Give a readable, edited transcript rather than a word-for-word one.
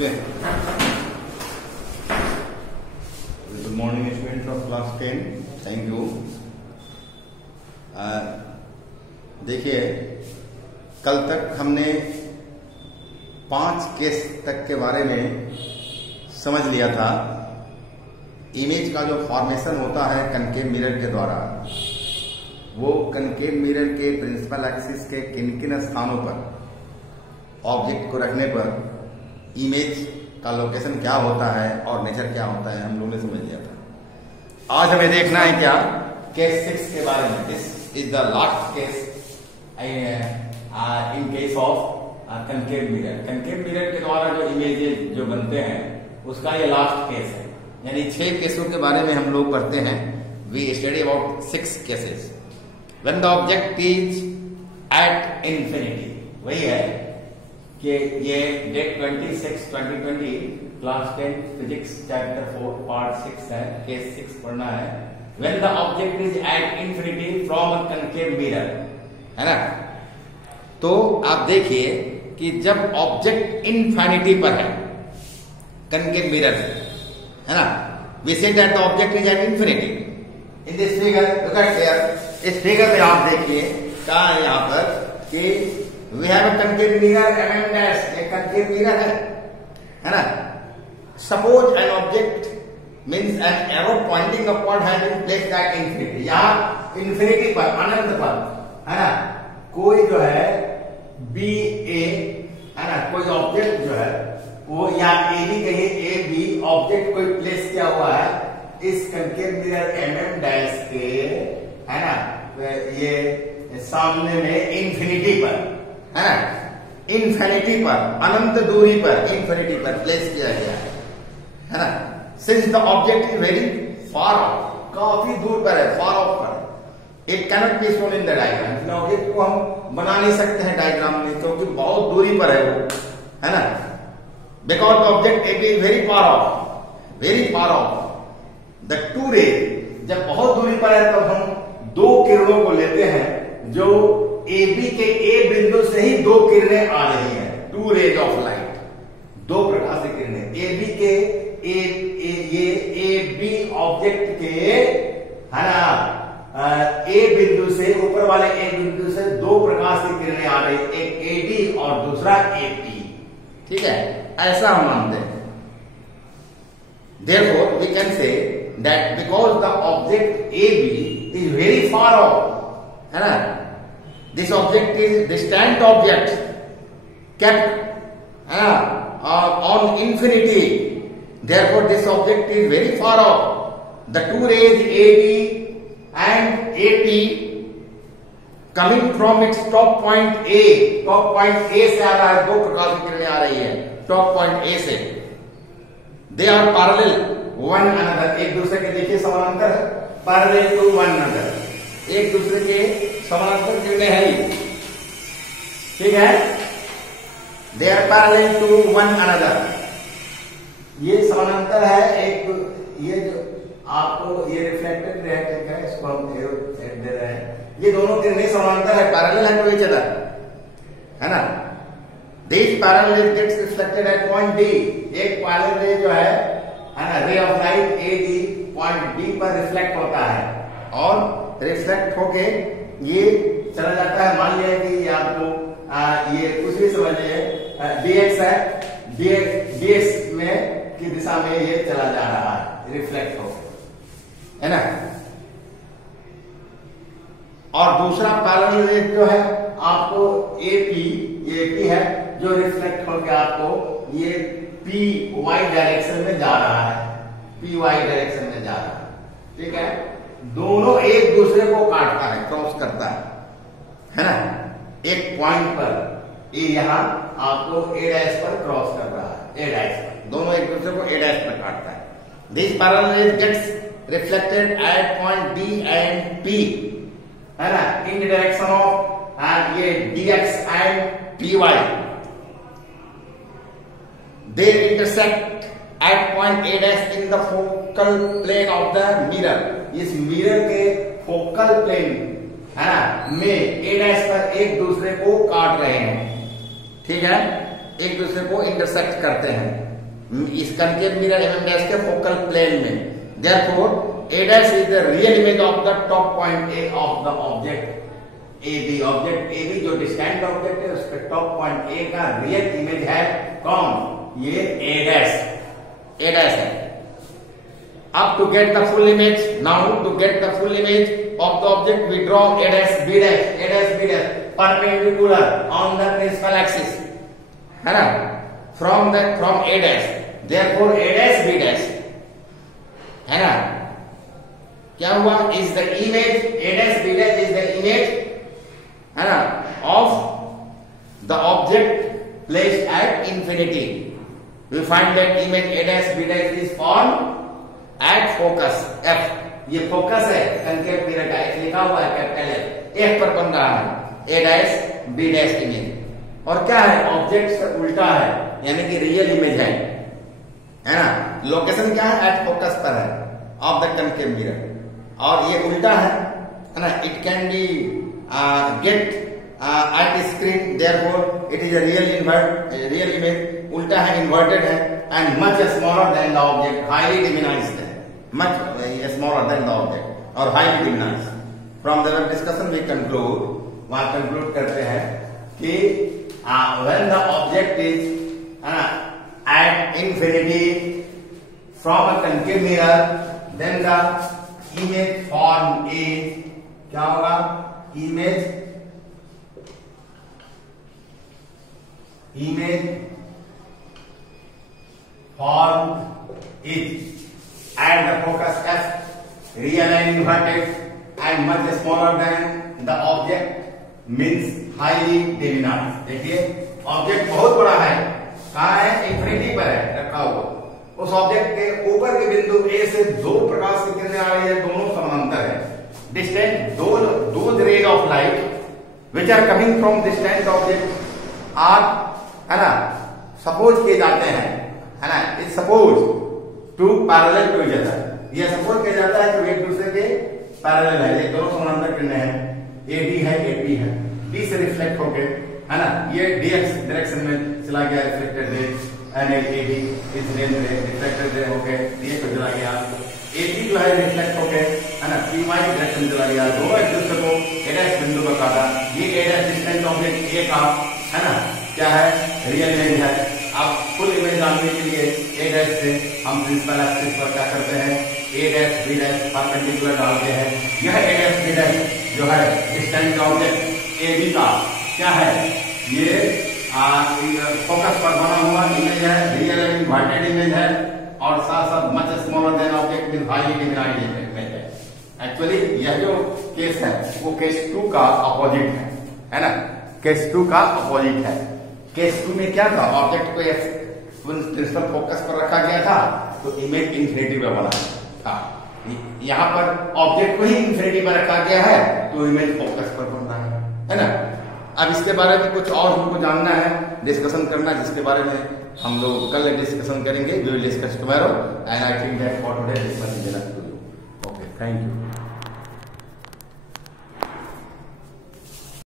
Okay. Good morning, students of class 10. Thank you. देखिए, कल तक हमने 5 केस तक के बारे में समझ लिया था। इमेज का जो फॉर्मेशन होता है कनकेव मिरर के द्वारा, वो कनकेव मिरर के प्रिंसिपल एक्सिस के किन किन स्थानों पर ऑब्जेक्ट को रखने पर इमेज का लोकेशन क्या होता है और नेचर क्या होता है, हम लोगों ने समझ लिया था। आज हमें देखना है क्या, केस 6 के बारे में। This is the last case in case of concave mirror. Concave mirror के द्वारा जो इमेजेस जो बनते हैं उसका ये लास्ट केस है, यानी 6 केसों के बारे में हम लोग पढ़ते हैं। We study about 6 cases when the object is at infinity. वही है कि ये date 26 2020 class 10 physics chapter 4 part 6 है, केस 6 पढ़ना है। When the object is at infinity from a concave mirror, है ना। तो आप देखिए कि जब ऑब्जेक्ट इनफिनिटी पर है कनकेव मिरर से, है ना, we say that the object is at infinity. In this figure look at here, इस फिगर में आप देखिए क्या है यहाँ पर कि we have a concave mirror mm dash, एक concave mirror है ना। Suppose an object means an arrow pointing upward has been placed at infinity। यहाँ infinity पर, अनंत पर, है ना, कोई जो है बी ए, है ना, कोई ऑब्जेक्ट जो है वो या ए बी कहिए, ए बी ऑब्जेक्ट कोई प्लेस किया हुआ है इस concave mirror mm dash के, है ना, ये सामने में इंफिनिटी पर, है ना, इंफिनिटी पर, अनंत दूरी पर, इंफिनिटी पर प्लेस किया गया है ना। Since the object is very far of, काफी दूर पर है, फार ऑफ पर, it cannot be shown in the diagram. Object को हम बना नहीं सकते हैं डायग्राम में क्योंकि बहुत दूरी पर है वो, है ना। Because the object it is very far of, very far of. The two रे, जब बहुत दूरी पर है तब हम 2 किरणों को लेते हैं जो ए बी के ए बिंदु से ही 2 किरणें आ रही हैं, 2 रेज ऑफ लाइट, 2 प्रकाश की किरणें ए बी के ये बी ऑब्जेक्ट के, है ना, ए बिंदु से, ऊपर वाले ए बिंदु से 2 प्रकाश की किरणें आ रही, एक ए डी और दूसरा ए पी। ठीक है, ऐसा हम मानते हैं। Therefore we can say that because the object AB is very far off, है ना, this object is distant object kept on infinity, therefore this object is very far off. The 2 rays AB and AP coming from its top point A, top point A से आ रहा है, 2 प्रकाश की किरणें आ रही है top point A से। They are parallel one another, एक दूसरे के देखिए समानांतर, parallel to one another, एक दूसरे के समानांतर किरणें हैं, ठीक है। They are parallel to one another, ये समानांतर है। एक ये जो आपको ये रिफ्लेक्टेड रिएक्टेड है, इसको हम दे रहे हैं, ये दोनों किरणें समानांतर है, पैरेलल है टू ईच अदर, है ना। These parallel rays gets reflected at point D, एक पैरेलल रे जो है ना, ray of light A D point D पर रिफ्लेक्ट होता है और रिफ्लेक्ट होके ये चला जाता है। मान लिया कि ये आपको ये कुछ भी समझ लीजिए डीएक्स है, डीएक्स में की दिशा में ये चला जा रहा है, रिफ्लेक्ट हो, है ना। और दूसरा पैरेलल रे जो है आपको एपी है जो रिफ्लेक्ट होकर आपको ये पी वाई डायरेक्शन में जा रहा है, पी वाई डायरेक्शन में जा रहा है, ठीक है। दोनों एक दूसरे को काटता है, क्रॉस करता है ना। एक पॉइंट पर ए, यहां आपको ए डैश पर क्रॉस कर रहा है, ए डैश पर, दोनों एक दूसरे को ए डैश पर काटता है। This parallel rays gets reflected at point D and P, है ना, इन द डायरेक्शन ऑफ ये dx and py. They intersect at point A dash in the focal plane of the mirror. इस mirror के focal plane, है ना, में A dash पर एक दूसरे को काट रहे हैं, ठीक है, एक दूसरे को इंटरसेक्ट करते हैं। इस कनकेव मिरर एम डैश के फोकल प्लेन में। Therefore a dash is the real image of the top point A of the object AB। Object AB जो डिस्टेंट ऑब्जेक्ट है उसके टॉप पॉइंट A का रियल इमेज है कौन? ये A dash है। अब to get the full image, now to get the full image of the object we draw A dash B dash perpendicular on the principal axis, है ना, from A dash, therefore A dash B dash, है ना, क्या हुआ? is the image A dash B dash is the image, है ना, of the object placed at infinity। we find that image A dash B dash is formed at focus F। ये focus है concave mirror का, एक लिखा हुआ है capital F पर बन रहा है A dash B dash image. और क्या है? ऑब्जेक्ट से उल्टा है, यानी कि रियल इमेज है ना। लोकेशन क्या है? एट फोकस पर है ऑफ द कनकेव मिरर, और ये उल्टा है ना। It can be get at screen, therefore it is a real image. उल्टा है, इन्वर्टेड है, and much smaller than the object, highly diminished है, much smaller than the object or highly diminished। From the discussion we conclude, वहां conclude करते हैं कि when the object is at infinity from a concave mirror, then the image form is क्या होगा? image form is at the focus F, real and inverted and much smaller than the object, means highly diminished। देखिए object बहुत बड़ा है, कहाँ है? Infinity पर है रखा हुआ। उस ऑब्जेक्ट के ऊपर के बिंदु A से दो प्रकाश की किरणें आ रही है, दोनों समानांतर है। डिस्टेंट दो rays of light which are coming from distant object are, है ना, सपोज किए जाते हैं, है ना, it suppose to parallel to each other. यह सपोज किया जाता है कि एक दूसरे के पैरेलल है, ये दोनों समानांतर किरणें हैं, AB है AP है, D से रिफ्लेक्ट होके, है ना, ये DX डायरेक्शन में चला गया, रिफ्लेक्टेड रे, NAD इस रेंज में रिफ्लेक्टेड रे होके DX पे चला गया, AP जो है रिफ्लेक्ट होके, है ना, PY डायरेक्शन चला गया, दोनों एक दूसरे को A डैश बिंदु पर काटा। ये A dash distant object A का, है ना, क्या है? रियल इमेज है। अब फुल इमेज जानने के लिए A डैश से हम प्रिंसिपल एक्सिस पर क्या करते हैं? A dash B dash perpendicular डालते हैं। यह A डैश B डैश जो है डिस्टेंट ऑब्जेक्ट AB का क्या है? ये फोकस पर बना हुआ इमेज है, रियल एंड इन्वर्टेड इमेज है, और साथ साथ much smaller then object with highly diminished image है। एक्चुअली यह जो केस है वो केस 2 का अपोजिट है ना, केस 2 का अपोजिट है। केस 2 में क्या था? ऑब्जेक्ट को प्रिंसिपल फोकस पर रखा गया था तो इमेज इंफिनिटी पर बना था। यहाँ पर ऑब्जेक्ट को ही इंफिनिटी पर रखा गया है तो इमेज फोकस पर बन रहा है ना। अब इसके बारे में कुछ और हमको जानना है, डिस्कशन करना, जिसके बारे में हम लोग कल डिस्कशन करेंगे। We will discuss tomorrow and I think that for today this much is enough to you. Okay, thank you.